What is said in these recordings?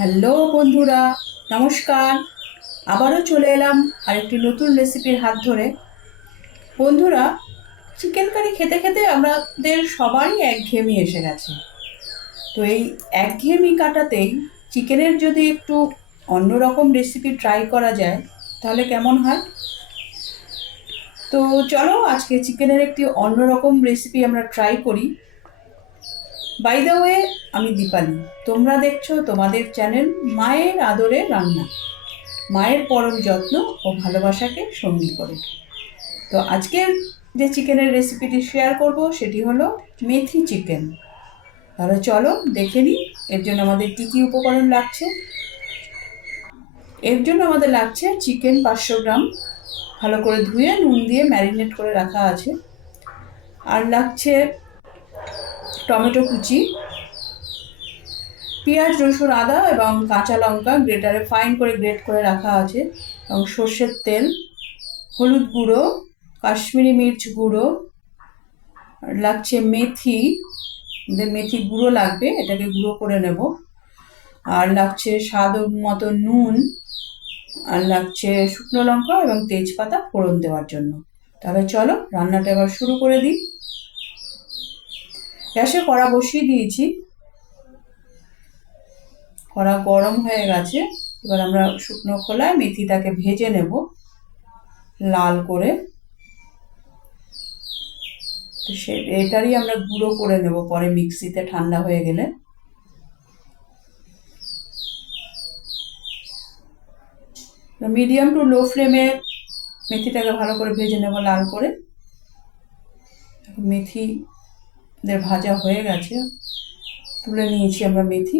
Hello বন্ধুরা, নমস্কার। আবারও চলে এলাম আরেকটি নতুন রেসিপির হাত ধরে। বন্ধুরা চিকেন কারি খেতে খেতে আমাদের সবারই একঘেয়েমি এসে গেছে। তো এই একঘেয়েমি কাটাতেই চিকেনের যদি একটু অন্যরকম রেসিপি ট্রাই করা যায়, তাহলে কেমন হয়? তো চলো আজকে চিকেনের একটি অন্যরকম রেসিপি আমরা ট্রাই করি। বাই দ্য ওয়ে আমি দীপালি। তোমরা দেখছ তোমাদের চ্যানেল মায়ের আদরে রান্না। মায়ের পরম যত্ন ও ভালোবাসাকে সঙ্গী করে। তো আজকের যে চিকেনের রেসিপিটি শেয়ার করব, সেটি হলো মেথি চিকেন তাহলে চলো দেখে নিই, এর জন্য আমাদের কী কী উপকরণ লাগছে। এর জন্য আমাদের লাগছে চিকেন পাঁচশো গ্রাম। ভালো করে ধুয়ে নুন দিয়ে ম্যারিনেট করে রাখা আছে। আর লাগছে টমেটো কুচি, পেঁয়াজ, রসুন, আদা এবং কাঁচা লঙ্কা গ্রেটারে ফাইন করে গ্রেট করে রাখা আছে এবং সর্ষের তেল, হলুদ গুঁড়ো, কাশ্মীরি মির্চ গুঁড়ো লাগছে মেথি মেথি গুঁড়ো লাগবে, এটাকে গুঁড়ো করে নেব। আর লাগছে স্বাদ মতো নুন, আর লাগছে শুকনো লঙ্কা এবং তেজপাতা ফোড়ন দেওয়ার জন্য। তাহলে চলো, রান্নাটা এবার শুরু করে দিই। গ্যাসে কড়া বসিয়ে দিয়েছি। কড়া গরম হয়ে গেছে। এবার আমরা শুকনো খোলায় মেথিটাকে ভেজে নেব লাল করে। তো সে, এটারই আমরা গুঁড়ো করে নেব পরে মিক্সিতে ঠান্ডা হয়ে গেলে। মিডিয়াম টু লো ফ্লেমে মেথিটাকে ভালো করে ভেজে নেব লাল করে। মেথি দের ভাজা হয়ে গেছে। তুলে নিয়েছি আমরা মেথি।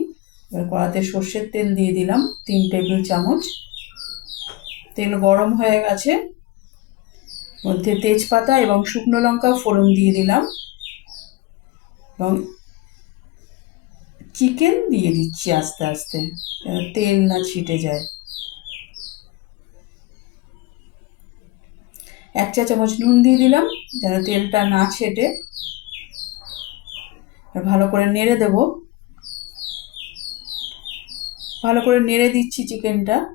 এবার কড়াতে সর্ষের তেল দিয়ে দিলাম, তিন টেবিল চামচ। তেল গরম হয়ে গেছে। মধ্যে তেজপাতা এবং শুকনো লঙ্কা ফোড়ন দিয়ে দিলাম। এবং চিকেন দিয়ে দিচ্ছি আস্তে আস্তে তেল না ছিটে যায়। এক চা চামচ নুন দিয়ে দিলাম, যেন তেলটা না ছেটে। ভালো করে নেড়ে দেব। ভালো করে নেড়ে দিচ্ছি চিকেনটা।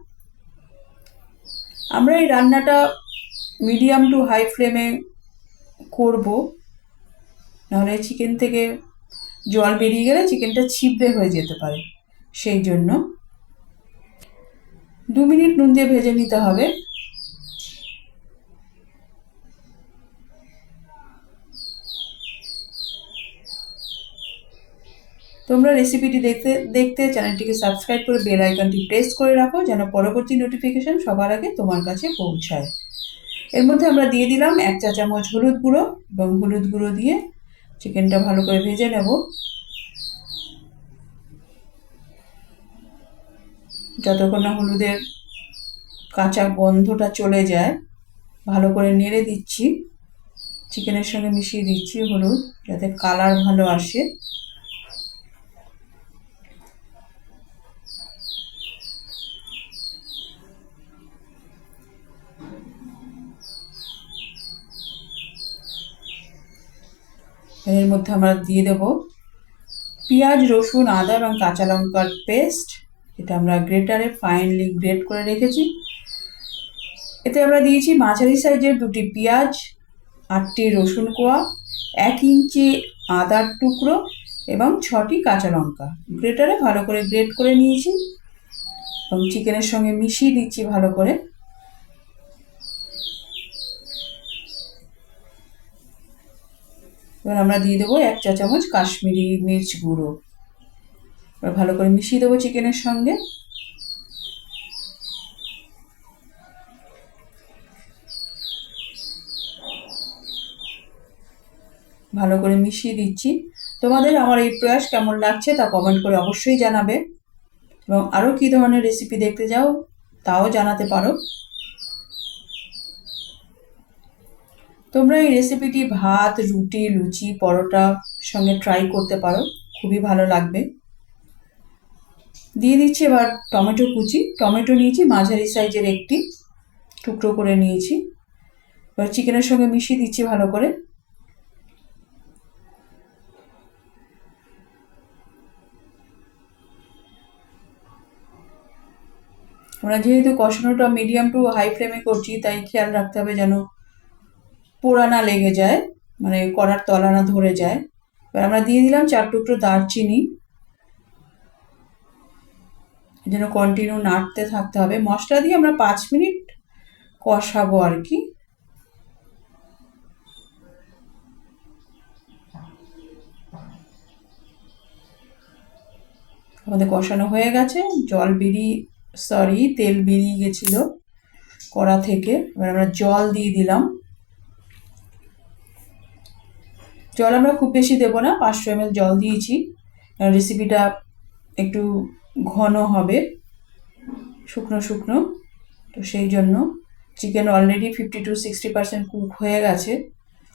আমরা এই রান্নাটা মিডিয়াম টু হাই ফ্লেমে করব। নাহলে চিকেন থেকে জল বেরিয়ে গেলে চিকেনটা ছিপড়ে হয়ে যেতে পারে। সেই জন্য দু মিনিট নুন দিয়ে ভেজে নিতে হবে। তোমরা রেসিপিটি দেখতে দেখতে চ্যানেলটিকে সাবস্ক্রাইব করে বেল আইকনটি প্রেস করে রাখো যেন পরবর্তী নোটিফিকেশান সবার আগে তোমার কাছে পৌঁছায়। এর মধ্যে আমরা দিয়ে দিলাম এক চা চামচ হলুদ গুঁড়ো এবং হলুদ গুঁড়ো দিয়ে চিকেনটা ভালো করে ভেজে নেব। যতক্ষণ না হলুদের কাঁচা গন্ধটা চলে যায়, ভালো করে নেড়ে দিচ্ছি। চিকেনের সঙ্গে মিশিয়ে দিচ্ছি হলুদ যাতে কালার ভালো আসে। এর মধ্যে আমরা দিয়ে দেব পেঁয়াজ, রসুন, আদা এবং কাঁচা লঙ্কার পেস্ট এটা আমরা গ্রেটারে ফাইনলি গ্রেট করে রেখেছি। এতে আমরা দিয়েছি মাঝারি সাইজের দুটি পেঁয়াজ, আটটি রসুন কোয়া, এক ইঞ্চি আদার টুকরো এবং ছটি কাঁচা লঙ্কা। গ্রেটারে ভালো করে গ্রেট করে নিয়েছি এবং চিকেনের সঙ্গে মিশিয়ে দিচ্ছি ভালো করে। এবার আমরা দিয়ে দেবো এক চা চামচ কাশ্মীরি মির্চ গুঁড়ো। এবার ভালো করে মিশিয়ে দেবো চিকেনের সঙ্গে। ভালো করে মিশিয়ে দিচ্ছি। তোমাদের আমার এই প্রয়াস কেমন লাগছে তা কমেন্ট করে অবশ্যই জানাবে। এবং আরও কী ধরনের রেসিপি দেখতে যাও তাও জানাতে পারো। তোমরা এই রেসিপিটি ভাত, রুটি, লুচি, পরোটা সঙ্গে ট্রাই করতে পারো। খুবই ভালো লাগবে। দিয়ে দিচ্ছি এবার টমেটো কুচি। টমেটো নিয়েছি, মাঝারি সাইজের একটি টুকরো করে নিয়েছি। এবার চিকেনের সঙ্গে মিশিয়ে দিচ্ছি ভালো করে। আমরা যেহেতু কষানোটা মিডিয়াম টু হাই ফ্লেমে করছি, তাই খেয়াল রাখতে হবে যেন পোড়া না লেগে যায় মানে কড়ার তলা না ধরে যায়। এবার আমরা দিয়ে দিলাম চার টুকরো দারচিনি। যেন কন্টিনিউ নাড়তে থাকতে হবে। মশলা দিয়ে আমরা পাঁচ মিনিট কষাবো আর কি। আমাদের কষানো হয়ে গেছে। জল বেরিয়ে সরি তেল বেরিয়ে গেছিল কড়া থেকে। এবার আমরা জল দিয়ে দিলাম। জল আমরা খুব বেশি দেবো না, পাঁচশো এম জল দিয়েছি। রেসিপিটা একটু ঘন হবে, শুকনো শুকনো। তো সেই জন্য chicken already fifty to sixty percent cook হয়ে গেছে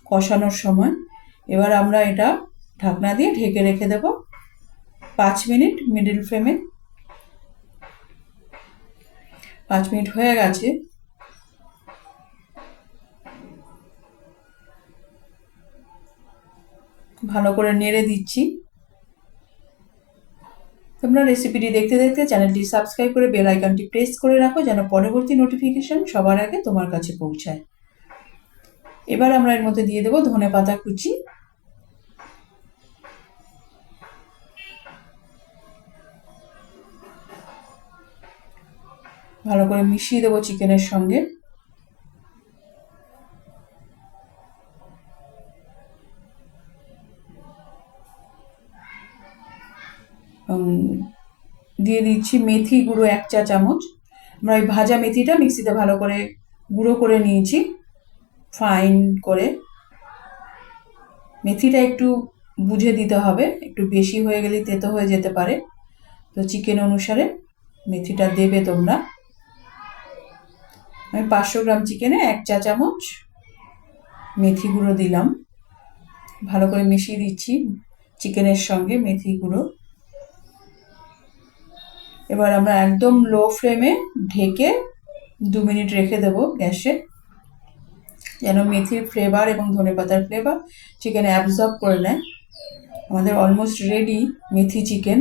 কষানোর সময়। এবার আমরা এটা ঢাকনা দিয়ে ঢেকে রেখে দেব পাঁচ মিনিট মিডিল ফ্লেমে পাঁচ মিনিট হয়ে গেছে। ভালো করে নেড়ে দিচ্ছি। তোমরা রেসিপিটি দেখতে দেখতে চ্যানেলটি সাবস্ক্রাইব করে বেল আইকনটি প্রেস করে রাখো যেন পরবর্তী নোটিফিকেশন সবার আগে তোমার কাছে পৌঁছায়। এবার আমরা এর মধ্যে দিয়ে দেবো ধনে পাতা কুচি। ভালো করে মিশিয়ে দেবো চিকেনের সঙ্গে। দিয়ে দিচ্ছি মেথি গুঁড়ো এক চা চামচ। আমরা ওই ভাজা মেথিটা মিক্সিতে ভালো করে গুঁড়ো করে নিয়েছি ফাইন করে। মেথিটা একটু বুঝে দিতে হবে, একটু বেশি হয়ে গেলে তেতো হয়ে যেতে পারে। তো চিকেন অনুসারে মেথিটা দেবে তোমরা। আমি পাঁচশো গ্রাম চিকেনে এক চা চামচ মেথি গুঁড়ো দিলাম। ভালো করে মিশিয়ে দিচ্ছি চিকেনের সঙ্গে মেথি গুঁড়ো। এবার আমরা একদম লো ফ্লেমে ঢেকে দু মিনিট রেখে দেবো গ্যাসে। যেন মেথির ফ্লেভার এবং ধনে পাতার ফ্লেভার চিকেনে অ্যাবজর্ব করে নেয়। আমাদের অলমোস্ট রেডি মেথি চিকেন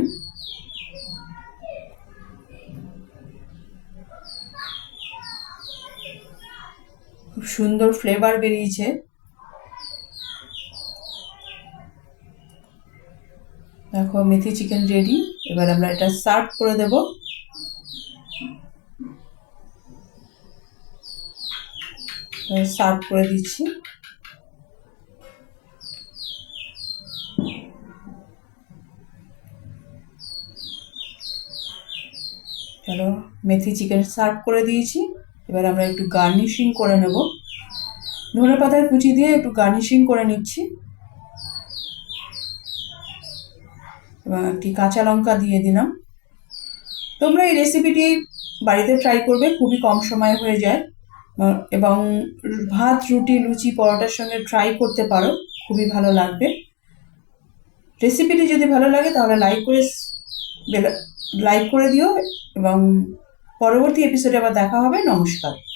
খুব সুন্দর ফ্লেভার বেরিয়েছে। দেখো মেথি চিকেন রেডি এবার আমরা এটা সার্ভ করে দেব। সার্ভ করে দিচ্ছি। চলো মেথি চিকেন সার্ভ করে দিয়েছি। এবার আমরা একটু গার্নিশিং করে নেব। ধনে পাতার কুচি দিয়ে একটু গার্নিশিং করে নিচ্ছি। এবং একটি কাঁচা লঙ্কা দিয়ে দিলাম। তোমরা এই রেসিপিটি বাড়িতে ট্রাই করবে, খুবই কম সময় হয়ে যায়। এবং ভাত, রুটি, লুচি, পরোটার সঙ্গে ট্রাই করতে পারো, খুবই ভালো লাগবে। রেসিপিটি যদি ভালো লাগে, তাহলে লাইক করে লাইক করে দিও, এবং পরবর্তী এপিসোডে আবার দেখা হবে। নমস্কার।